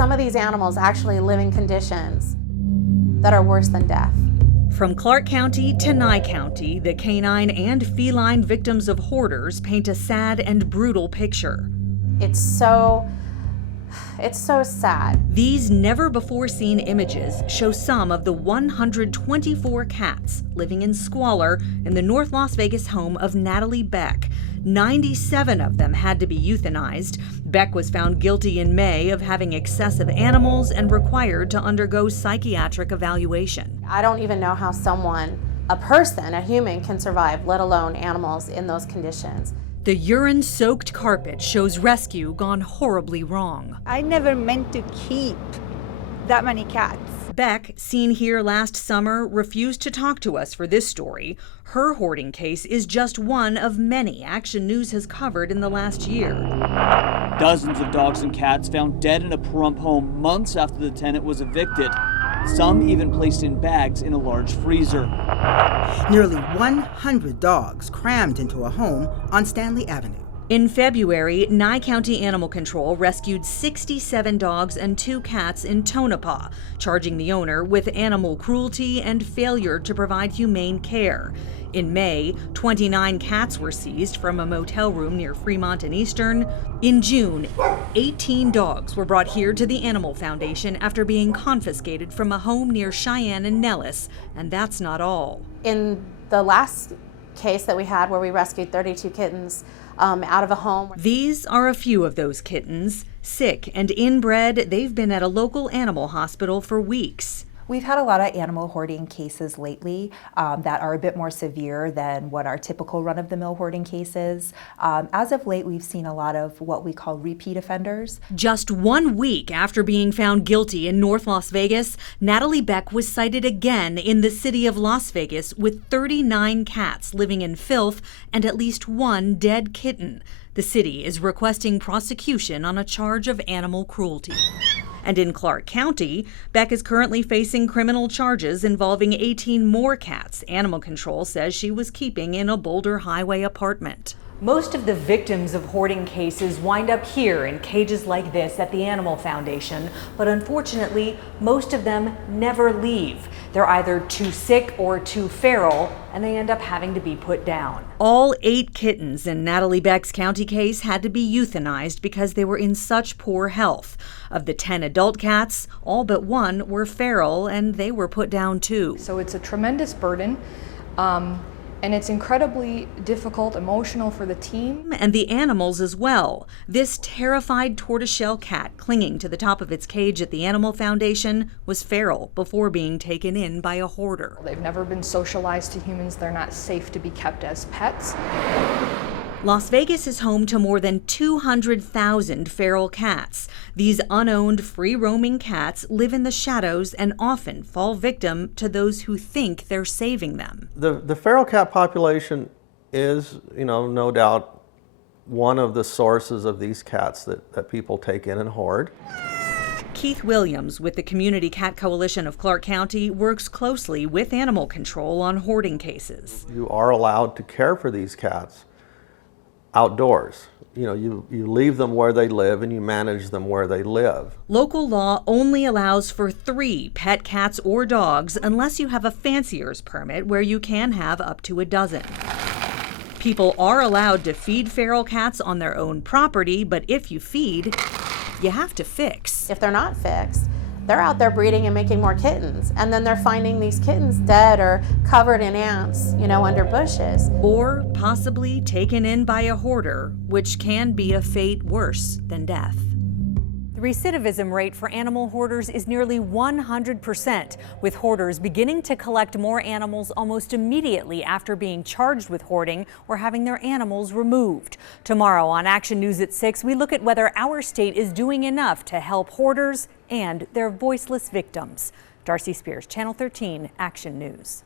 some of these animals actually live in conditions that are worse than death. From Clark County to Nye County, the canine and feline victims of hoarders paint a sad and brutal picture. It's so sad. These never-before-seen images show some of the 124 cats living in squalor in the North Las Vegas home of Natalie Beck. 97 of them had to be euthanized. Beck was found guilty in May of having excessive animals and required to undergo psychiatric evaluation. I don't even know how a person, a human, can survive, let alone animals in those conditions. The urine-soaked carpet shows rescue gone horribly wrong. I never meant to keep that many cats. Beck, seen here last summer, refused to talk to us for this story. Her hoarding case is just one of many Action News has covered in the last year. Dozens of dogs and cats found dead in a Pahrump home months after the tenant was evicted. Some even placed in bags in a large freezer. Nearly 100 dogs crammed into a home on Stanley Avenue. In February, Nye County Animal Control rescued 67 dogs and 2 cats in Tonopah, charging the owner with animal cruelty and failure to provide humane care. In May, 29 cats were seized from a motel room near Fremont and Eastern. In June, 18 dogs were brought here to the Animal Foundation after being confiscated from a home near Cheyenne and Nellis, and that's not all. In the last case that we had where we rescued 32 kittens out of a home. These are a few of those kittens. Sick and inbred, they've been at a local animal hospital for weeks. We've had a lot of animal hoarding cases lately that are a bit more severe than what our typical run-of-the-mill hoarding cases. As of late, we've seen a lot of what we call repeat offenders. Just 1 week after being found guilty in North Las Vegas, Natalie Beck was cited again in the city of Las Vegas with 39 cats living in filth and at least 1 dead kitten. The city is requesting prosecution on a charge of animal cruelty. And in Clark County, Beck is currently facing criminal charges involving 18 more cats Animal Control says she was keeping in a Boulder Highway apartment. Most of the victims of hoarding cases wind up here in cages like this at the Animal Foundation, but unfortunately, most of them never leave. They're either too sick or too feral, and they end up having to be put down. All 8 kittens in Natalie Beck's county case had to be euthanized because they were in such poor health. Of the 10 adult cats, all but 1 were feral, and they were put down too. So it's a tremendous burden. And it's incredibly difficult, emotional for the team. And the animals as well. This terrified tortoiseshell cat clinging to the top of its cage at the Animal Foundation was feral before being taken in by a hoarder. They've never been socialized to humans. They're not safe to be kept as pets. Las Vegas is home to more than 200,000 feral cats. These unowned, free-roaming cats live in the shadows and often fall victim to those who think they're saving them. The feral cat population is, no doubt one of the sources of these cats that people take in and hoard. Keith Williams with the Community Cat Coalition of Clark County works closely with Animal Control on hoarding cases. You are allowed to care for these cats outdoors. You leave them where they live and you manage them where they live. Local law only allows for 3 pet cats or dogs unless you have a fancier's permit where you can have up to a dozen. People are allowed to feed feral cats on their own property, but if you feed, you have to fix. If they're not fixed, they're out there breeding and making more kittens, and then they're finding these kittens dead or covered in ants, under bushes. Or possibly taken in by a hoarder, which can be a fate worse than death. The recidivism rate for animal hoarders is nearly 100%, with hoarders beginning to collect more animals almost immediately after being charged with hoarding or having their animals removed. Tomorrow on Action News at 6, we look at whether our state is doing enough to help hoarders and their voiceless victims. Darcy Spears, Channel 13, Action News.